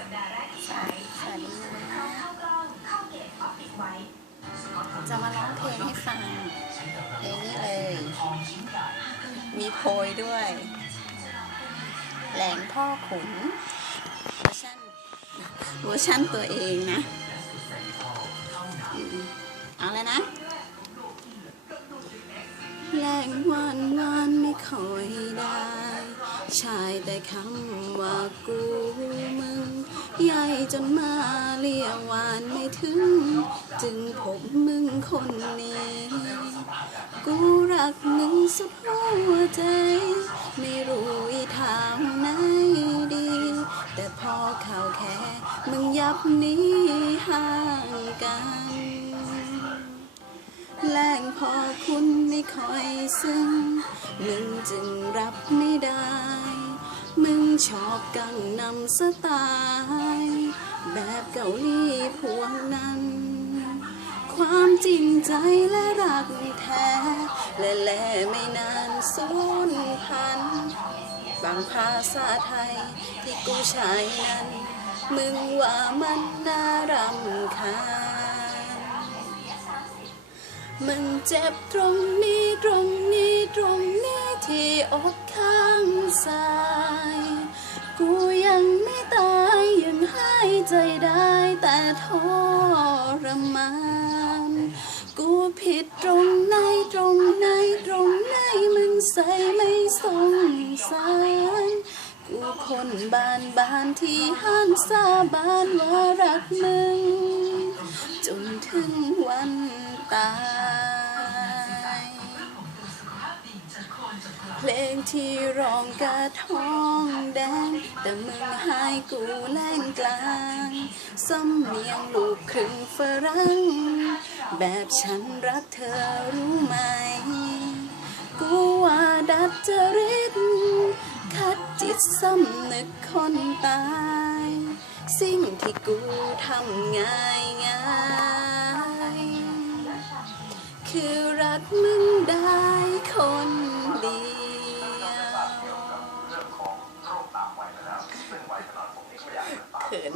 สัปดาห์แรกที่ใช้สวัสดีนะเข้าเข้ากล้องเข้าเก็บออฟฟิศไว้ จะมาร้องเพลงให้ฟังเพลงนี้เลย มีโพยด้วย แหลงพ่อขุนเวอร์ชันเวอร์ชันตัวเองนะ เอาเลยนะแรงวันวันไม่ค่อยได้ ชายแต่คำว่ากูมึง ใหญ่จนมาเรียกวานไม่ถึง จึงพบมึงคนนี้ กูรักมึงสุดหัวใจ ไม่รู้อีทางไหนดี แต่พอข่าวแค่มึงยับนี้ พอคุณไม่คอยซึ้งมึงจึงรับไม่ได้ มึงชอบกังนำสไตล์แบบเกาหลีพวกนั้น ความจริงใจและรักแท้ และแลไม่นานสูญพันธุ์บางภาษาไทยที่กูใช้นั้น มึงว่ามันน่ารำคาญ มันเจ็บตรงนี้ตรงนี้ตรงนี้ที่อกข้างซ้าย กูยังไม่ตายยังหายใจได้แต่ทรมาน กูผิดตรงไหนตรงไหนตรงไหนมึงใส่ไม่สงสารกูคนบ้านบ้านที่ห้ามสาบานว่ารักมึง นถึงวันตาย เพลงที่ร้องกระท้องแดง แต่มึงหายกูแล่นกลางสำเนียงลูกครึ่งฝรั่ง แบบฉันรักเธอรู้ไหม กูว่าดัดจริตคัดจิตสำนึกคนตาย สิ่งที่กูทำง่ายง่ายๆคือรักมึงได้คนเดียวเขิน